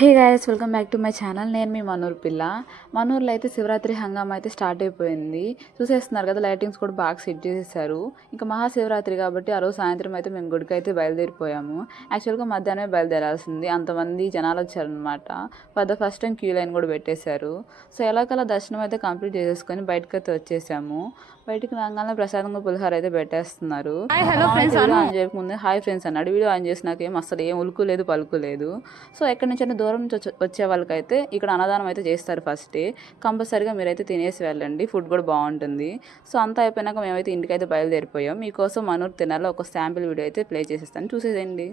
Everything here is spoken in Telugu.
Hey guys, welcome back to my channel. నేను మీ మనూర్ పిల్ల. మనూర్లో అయితే శివరాత్రి హంగామా అయితే స్టార్ట్ అయిపోయింది. చూసేస్తున్నారు కదా, లైటింగ్స్ కూడా బాగా సెట్ చేసేసారు. ఇంకా మహాశివరాత్రి కాబట్టి ఆ రోజు సాయంత్రం అయితే మేము గుడికి అయితే బయలుదేరిపోయాము. యాక్చువల్గా మధ్యాహ్నమే బయలుదేరాల్సింది, అంతమంది జనాలు వచ్చారనమాట. ఫస్ట్ టైం క్యూ లైన్ కూడా పెట్టేశారు. సో ఎలాగలా దర్శనం అయితే కంప్లీట్ చేసేసుకొని బయటకు అయితే వచ్చేసాము. బయటికి రాగానే ప్రసాదంగా పులిహోర అయితే పెట్టేస్తున్నారు. వీడియో ఆన్ చేయకముందే హాయ్ ఫ్రెండ్స్ అన్నాడు. వీడియో ఆన్ చేసినాకేం అసలు ఏం ఉలుకు లేదు పలుకు లేదు. సో ఎక్కడి నుంచి దూరం నుంచి వచ్చే వాళ్ళకైతే ఇక్కడ అన్నదానం అయితే చేస్తారు ఫస్టే. కంపల్సరీగా మీరైతే తినేసి వెళ్ళండి, ఫుడ్ కూడా బాగుంటుంది. సో అంతా అయిపోయినాక మేమైతే ఇంటికైతే బయలుదేరిపోయాం. మీకోసం మనూరు తినాలో ఒక శాంపిల్ వీడియో అయితే ప్లే చేసేస్తాను, చూసేయండి.